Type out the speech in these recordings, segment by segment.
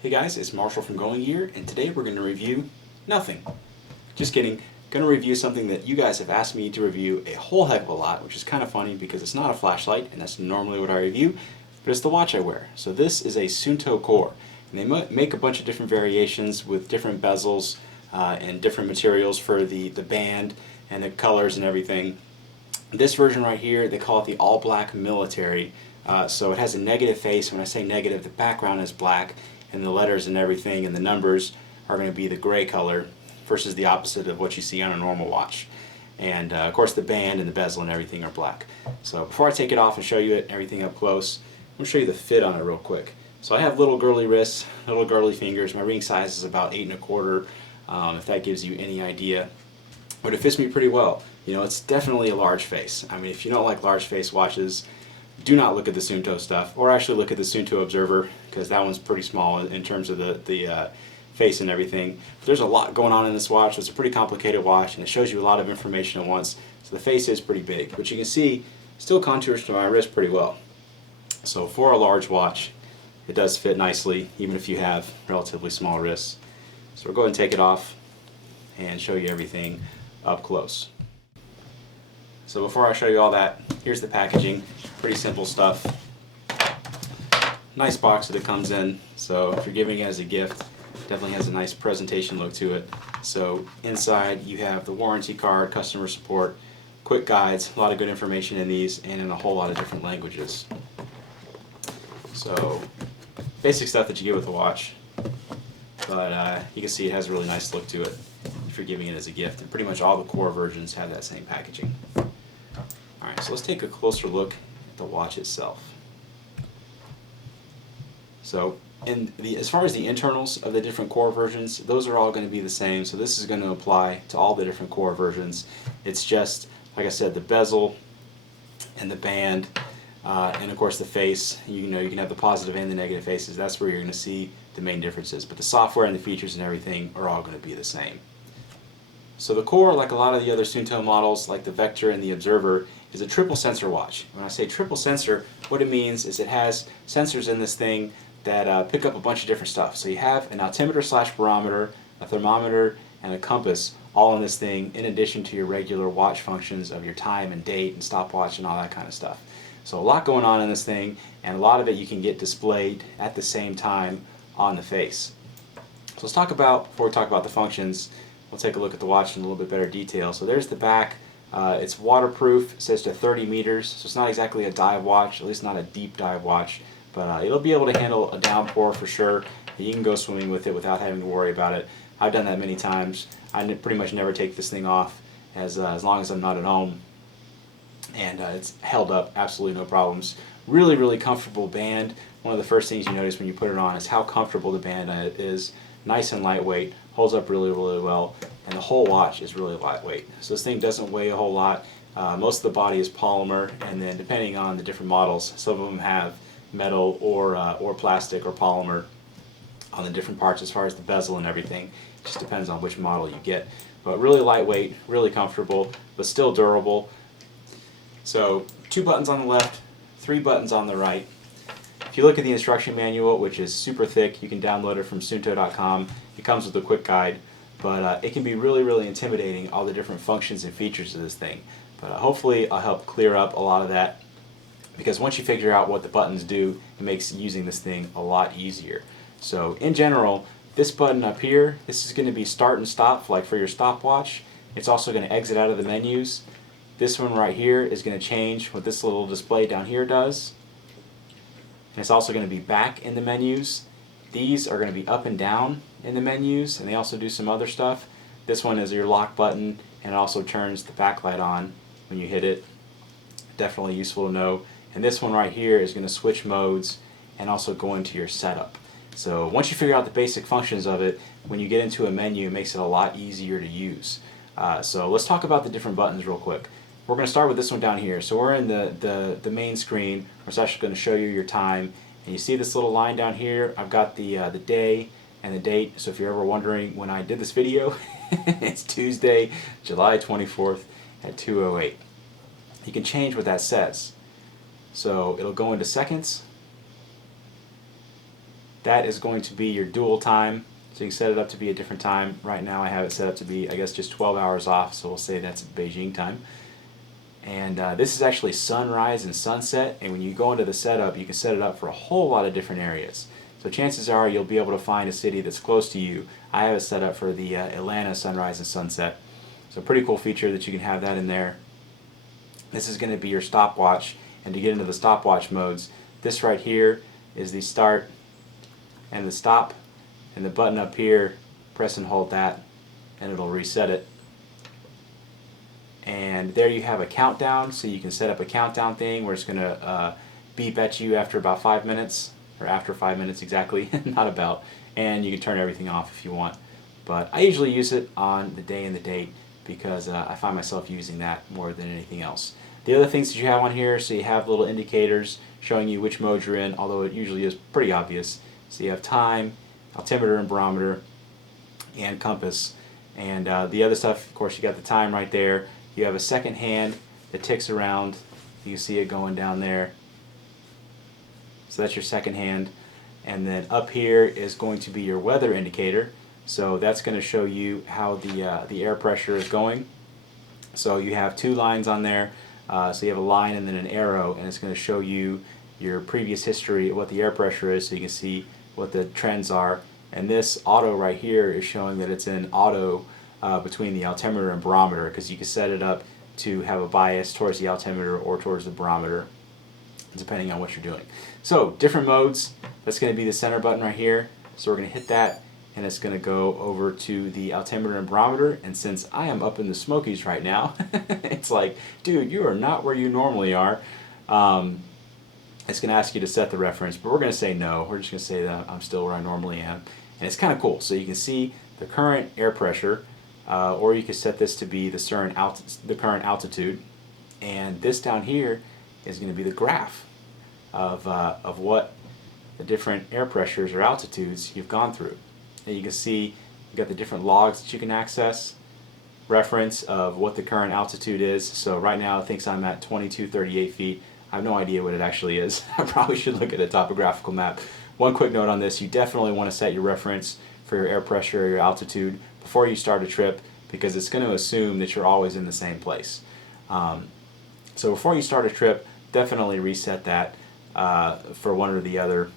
Hey guys, it's Marshall from Going Gear, and today we're going to review nothing. Just kidding. Going to review something that you guys have asked me to review a whole heck of a lot, which is kind of funny because it's not a flashlight, and that's normally what I review, but it's the watch I wear. So this is a Suunto Core, and they make a bunch of different variations with different bezels and different materials for the band and the colors and everything. This version right here, they call it the all black military. So it has a negative face. When I say negative, the background is black and the letters and everything and the numbers are going to be the gray color versus the opposite of what you see on a normal watch. And of course the band and the bezel and everything are black. So before I take it off and show you it, everything up close, I'm going to show you the fit on it real quick. So I have little girly wrists, little girly fingers. My ring size is about 8 1/4, if that gives you any idea. But it fits me pretty well. You know, it's definitely a large face. I mean, if you don't like large face watches, do not look at the Suunto stuff, or actually look at the Suunto Observer, because that one's pretty small in terms of the face and everything. There's a lot going on in this watch. It's a pretty complicated watch, and it shows you a lot of information at once. So the face is pretty big, but you can see still contours to my wrist pretty well. So for a large watch, it does fit nicely, even if you have relatively small wrists. So we'll go ahead and take it off and show you everything up close. So before I show you all that, here's the packaging. Pretty simple stuff. Nice box that it comes in, so if you're giving it as a gift, definitely has a nice presentation look to it. So inside you have the warranty card, customer support, quick guides, a lot of good information in these, and in a whole lot of different languages. So basic stuff that you get with a watch, but you can see it has a really nice look to it if you're giving it as a gift, and pretty much all the core versions have that same packaging. Alright, so let's take a closer look at the watch itself. So as far as the internals of the different core versions, those are all going to be the same, so this is going to apply to all the different core versions. It's just, like I said, the bezel and the band, and of course the face. You know, you can have the positive and the negative faces. That's where you're going to see the main differences, but the software and the features and everything are all going to be the same. So the Core, like a lot of the other Suunto models, like the Vector and the Observer, is a triple sensor watch. When I say triple sensor, what it means is it has sensors in this thing that pick up a bunch of different stuff. So you have an altimeter / barometer, a thermometer, and a compass all in this thing, in addition to your regular watch functions of your time and date and stopwatch and all that kind of stuff. So a lot going on in this thing, and a lot of it you can get displayed at the same time on the face. So let's talk about, before we talk about the functions, we'll take a look at the watch in a little bit better detail. So there's the back. It's waterproof. It says to 30 meters, so it's not exactly a dive watch, at least not a deep dive watch, but it'll be able to handle a downpour for sure. You can go swimming with it without having to worry about it. I've done that many times. I pretty much never take this thing off as long as I'm not at home, and it's held up absolutely no problems. Really, really comfortable band. One of the first things you notice when you put it on is how comfortable the band is. Nice and lightweight, holds up really, really well, and the whole watch is really lightweight. So this thing doesn't weigh a whole lot. Most of the body is polymer, and then depending on the different models, some of them have metal or plastic or polymer on the different parts as far as the bezel and everything. It just depends on which model you get. But really lightweight, really comfortable, but still durable. So 2 buttons on the left, 3 buttons on the right. If you look at the instruction manual, which is super thick, you can download it from Suunto.com. It comes with a quick guide, but it can be really, really intimidating, all the different functions and features of this thing. But hopefully I'll help clear up a lot of that, because once you figure out what the buttons do, it makes using this thing a lot easier. So in general, this button up here, this is going to be start and stop, like for your stopwatch. It's also going to exit out of the menus. This one right here is going to change what this little display down here does. And it's also going to be back in the menus. These are going to be up and down in the menus, and they also do some other stuff. This one is your lock button, and it also turns the backlight on when you hit it. Definitely useful to know. And this one right here is going to switch modes and also go into your setup. So once you figure out the basic functions of it, when you get into a menu, it makes it a lot easier to use. So let's talk about the different buttons real quick. We're going to start with this one down here. So we're in the main screen. It's actually going to show you your time. And you see this little line down here? I've got the day and the date. So if you're ever wondering when I did this video, it's Tuesday, July 24th at 2:08. You can change what that says. So it'll go into seconds, that is going to be your dual time. So you can set it up to be a different time. Right now I have it set up to be, I guess, just 12 hours off, so we'll say that's Beijing time. And this is actually sunrise and sunset, and when you go into the setup, you can set it up for a whole lot of different areas. So chances are you'll be able to find a city that's close to you. I have it set up for the Atlanta sunrise and sunset. So pretty cool feature that you can have that in there. This is going to be your stopwatch, and to get into the stopwatch modes, this right here is the start and the stop, and the button up here, press and hold that and it'll reset it. And there you have a countdown, so you can set up a countdown thing where it's going to beep at you after about 5 minutes, or after 5 minutes exactly, not about, and you can turn everything off if you want. But I usually use it on the day and the date because I find myself using that more than anything else. The other things that you have on here, so you have little indicators showing you which mode you're in, although it usually is pretty obvious. So you have time, altimeter and barometer, and compass. And the other stuff, of course, you got the time right there. You have a second hand that ticks around. You can see it going down there. So that's your second hand. And then up here is going to be your weather indicator. So that's going to show you how the air pressure is going. So you have two lines on there. So you have a line and then an arrow, and it's going to show you your previous history of what the air pressure is, so you can see what the trends are. And this auto right here is showing that it's in auto between the altimeter and barometer, because you can set it up to have a bias towards the altimeter or towards the barometer, depending on what you're doing. So different modes. That's going to be the center button right here. So we're going to hit that, and it's going to go over to the altimeter and barometer. And since I am up in the Smokies right now, it's like, dude, you are not where you normally are. It's going to ask you to set the reference, but we're going to say no. We're just going to say that I'm still where I normally am. And it's kind of cool. So you can see the current air pressure, or you can set this to be the current altitude. And this down here is going to be the graph of what the different air pressures or altitudes you've gone through. And you can see you've got the different logs that you can access, reference of what the current altitude is. So right now it thinks I'm at 2238 feet. I have no idea what it actually is. I probably should look at a topographical map. One quick note on this, you definitely want to set your reference for your air pressure or your altitude before you start a trip, because it's going to assume that you're always in the same place. So before you start a trip, definitely reset that for one or the other,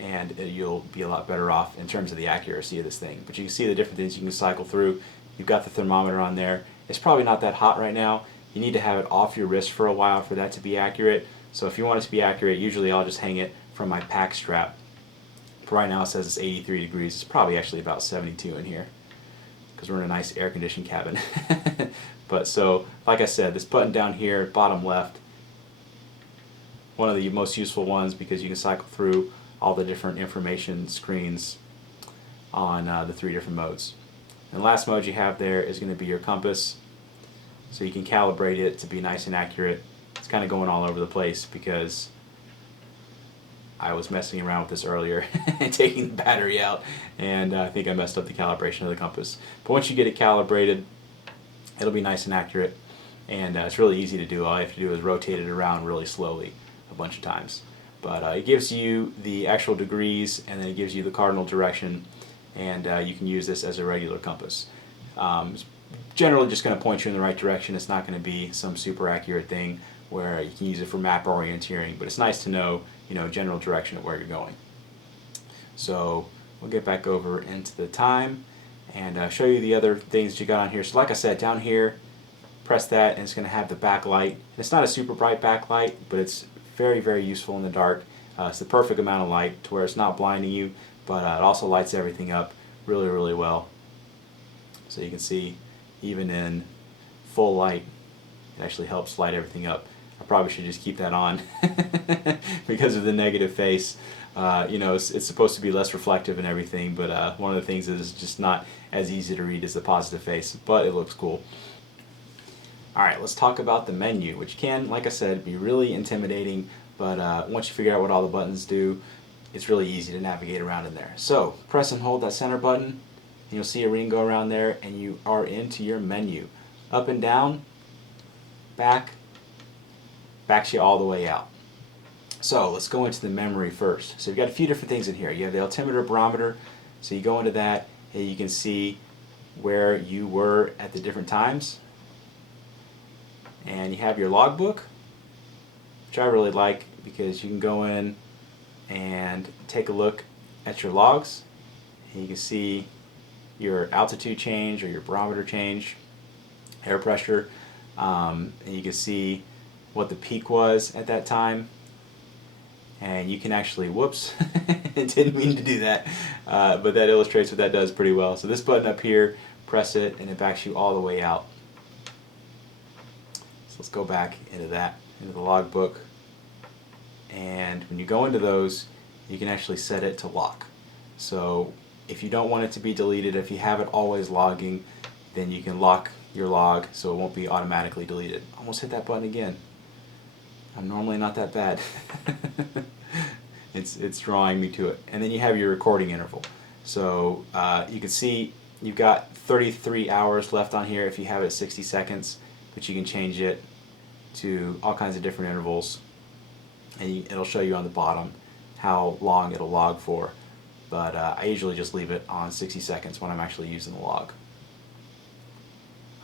and you'll be a lot better off in terms of the accuracy of this thing. But you can see the different things you can cycle through. You've got the thermometer on there. It's probably not that hot right now. You need to have it off your wrist for a while for that to be accurate. So if you want it to be accurate, usually I'll just hang it from my pack strap. But right now it says it's 83 degrees. It's probably actually about 72 in here, because we're in a nice air-conditioned cabin. But so, like I said, this button down here, bottom left, one of the most useful ones, because you can cycle through all the different information screens on the three different modes. And the last mode you have there is going to be your compass. So you can calibrate it to be nice and accurate. It's kind of going all over the place because I was messing around with this earlier and taking the battery out, and I think I messed up the calibration of the compass. But once you get it calibrated, it'll be nice and accurate, and it's really easy to do. All you have to do is rotate it around really slowly a bunch of times. But it gives you the actual degrees, and then it gives you the cardinal direction, and you can use this as a regular compass. It's generally just going to point you in the right direction. It's not going to be some super accurate thing where you can use it for map orienteering, but it's nice to know, general direction of where you're going. So we'll get back over into the time and show you the other things that you got on here. So like I said, down here, press that, and it's going to have the backlight. And it's not a super bright backlight, but it's very, very useful in the dark. It's the perfect amount of light to where it's not blinding you, but it also lights everything up really, really well. So you can see, even in full light, it actually helps light everything up. I probably should just keep that on because of the negative face. It's supposed to be less reflective and everything, but one of the things is it's just not as easy to read as the positive face, but it looks cool. Alright, let's talk about the menu, which can, like I said, be really intimidating, but once you figure out what all the buttons do, it's really easy to navigate around in there. So, press and hold that center button, and you'll see a ring go around there, and you are into your menu. Up and down, backs you all the way out. So let's go into the memory first. So you've got a few different things in here. You have the altimeter, barometer. So you go into that and you can see where you were at the different times. And you have your logbook, which I really like because you can go in and take a look at your logs. And you can see your altitude change or your barometer change, air pressure, and you can see what the peak was at that time. And you can actually, whoops, didn't mean to do that, but that illustrates what that does pretty well. So this button up here, press it and it backs you all the way out. So let's go back into that, into the logbook. And when you go into those, you can actually set it to lock. So if you don't want it to be deleted, if you have it always logging, then you can lock your log so it won't be automatically deleted. Almost hit that button again. I'm normally not that bad. It's drawing me to it. And then you have your recording interval. So you can see you've got 33 hours left on here if you have it 60 seconds, but you can change it to all kinds of different intervals. And it'll show you on the bottom how long it'll log for. But I usually just leave it on 60 seconds when I'm actually using the log.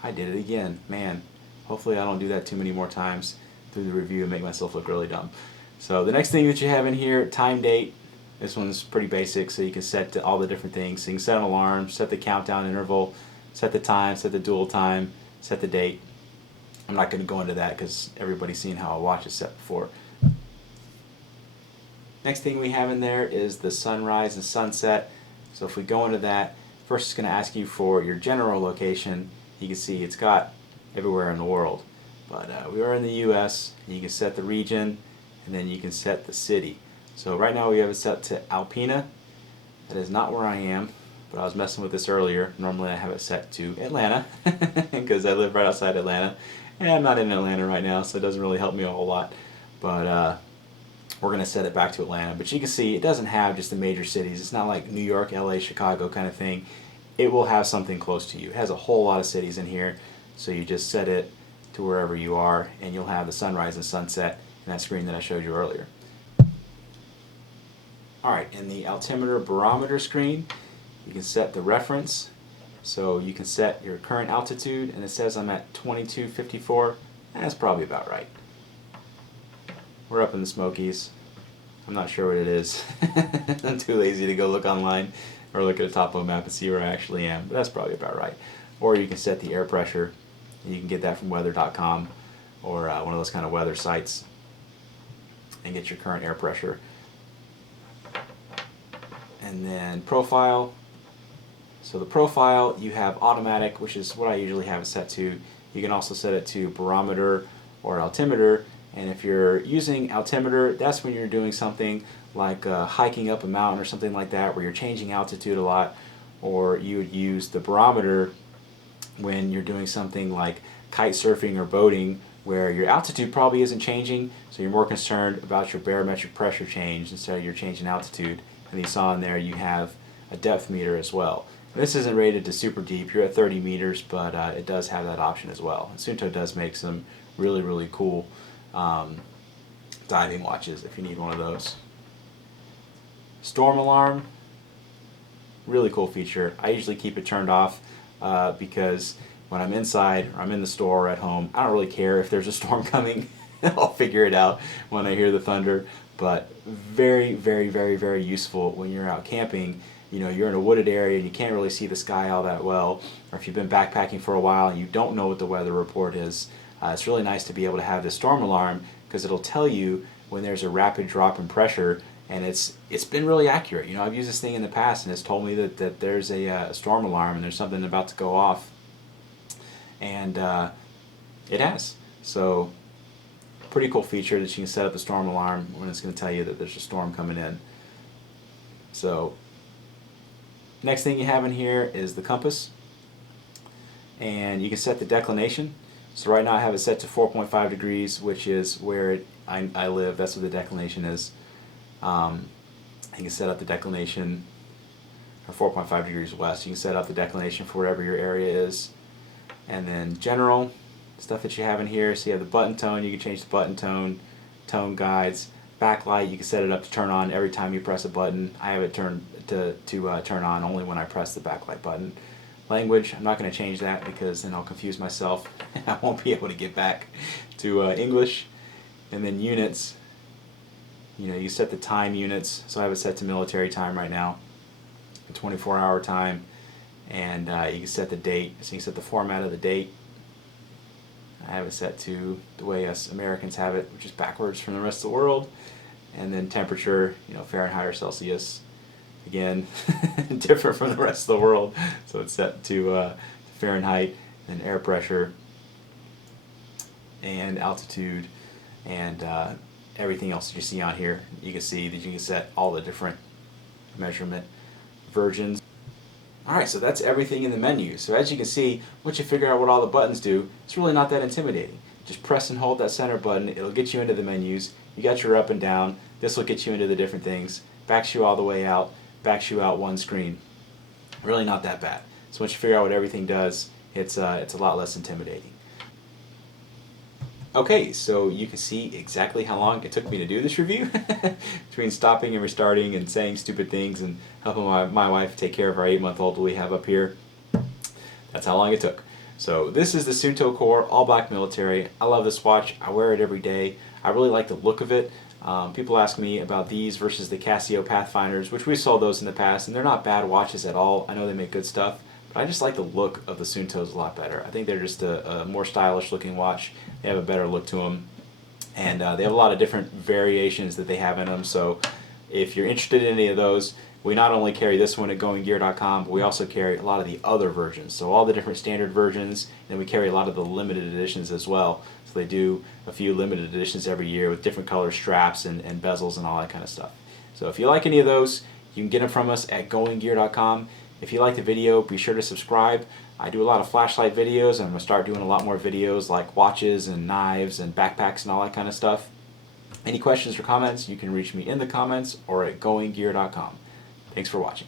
I did it again. Man, hopefully I don't do that too many more times through the review and make myself look really dumb. So the next thing that you have in here, time date. This one's pretty basic, so you can set all the different things. So you can set an alarm, set the countdown interval, set the time, set the dual time, set the date. I'm not going to go into that because everybody's seen how a watch is set before. Next thing we have in there is the sunrise and sunset. So if we go into that, first it's going to ask you for your general location. You can see it's got everywhere in the world. But we are in the US. You can set the region and then you can set the city. So right now we have it set to Alpena. That is not where I am, but I was messing with this earlier. Normally I have it set to Atlanta because I live right outside Atlanta. And I'm not in Atlanta right now, so it doesn't really help me a whole lot. But we're going to set it back to Atlanta. But you can see it doesn't have just the major cities. It's not like New York, LA, Chicago kind of thing. It will have something close to you. It has a whole lot of cities in here. So you just set it to wherever you are and you'll have the sunrise and sunset in that screen that I showed you earlier. Alright, in the altimeter barometer screen, you can set the reference. So you can set your current altitude and it says I'm at 2254. That's probably about right. We're up in the Smokies. I'm not sure what it is. I'm too lazy to go look online or look at a topo map and see where I actually am, but that's probably about right. Or you can set the air pressure. You can get that from weather.com or one of those kind of weather sites and get your current air pressure. And then profile. So the profile, you have automatic, which is what I usually have it set to. You can also set it to barometer or altimeter. And if you're using altimeter, that's when you're doing something like hiking up a mountain or something like that where you're changing altitude a lot. Or you would use the barometer when you're doing something like kite surfing or boating where your altitude probably isn't changing, so you're more concerned about your barometric pressure change instead of your change in altitude. And you saw in there you have a depth meter as well. This isn't rated to super deep, you're at 30 meters, but it does have that option as well. And Suunto does make some really, really cool diving watches if you need one of those. Storm alarm, really cool feature. I usually keep it turned off because when I'm inside or I'm in the store or at home, I don't really care if there's a storm coming. I'll figure it out when I hear the thunder. But very, very, very, very useful when you're out camping. You know, you're in a wooded area and you can't really see the sky all that well, or if you've been backpacking for a while and you don't know what the weather report is, it's really nice to be able to have this storm alarm because it'll tell you when there's a rapid drop in pressure, and it's been really accurate. You know, I've used this thing in the past and it's told me that there's a storm alarm and there's something about to go off, and it has. So pretty cool feature that you can set up a storm alarm when it's going to tell you that there's a storm coming in. So next thing you have in here is the compass, and you can set the declination. So right now I have it set to 4.5 degrees, which is where I live. That's what the declination is. You can set up the declination for 4.5 degrees west. You can set up the declination for wherever your area is. And then general stuff that you have in here. So you have the button tone. You can change the button tone, tone guides, Backlight, you can set it up to turn on every time you press a button. I have it turned to turn on only when I press the backlight button. Language, I'm not going to change that because then I'll confuse myself. I won't be able to get back to English. And then units, you set the time units. So I have it set to military time right now, 24-hour time. And you can set the date, so you can set the format of the date. I have it set to the way us Americans have it, which is backwards from the rest of the world. And then temperature, Fahrenheit or Celsius. Again, different from the rest of the world. So it's set to Fahrenheit, and air pressure, and altitude, and everything else that you see on here. You can see that you can set all the different measurement versions. Alright, so that's everything in the menu. So as you can see, once you figure out what all the buttons do, it's really not that intimidating. Just press and hold that center button, it'll get you into the menus. You got your up and down, this will get you into the different things, backs you all the way out, backs you out one screen. Really not that bad. So once you figure out what everything does, it's a lot less intimidating. Okay, so you can see exactly how long it took me to do this review between stopping and restarting and saying stupid things and helping my wife take care of our 8-month-old we have up here. That's how long it took. So this is the Suunto Core all black military. I love this watch. I wear it every day. I really like the look of it. People ask me about these versus the Casio Pathfinders, which we sold those in the past, and they're not bad watches at all. I know they make good stuff, but I just like the look of the Suuntos a lot better. I think they're just a more stylish looking watch. They have a better look to them, and they have a lot of different variations that they have in them. So if you're interested in any of those, we not only carry this one at goinggear.com, but we also carry a lot of the other versions. So all the different standard versions, and we carry a lot of the limited editions as well. So they do a few limited editions every year with different color straps and bezels and all that kind of stuff. So if you like any of those, you can get them from us at goinggear.com. If you like the video, be sure to subscribe. I do a lot of flashlight videos, and I'm going to start doing a lot more videos like watches and knives and backpacks and all that kind of stuff. Any questions or comments, you can reach me in the comments or at goinggear.com. Thanks for watching.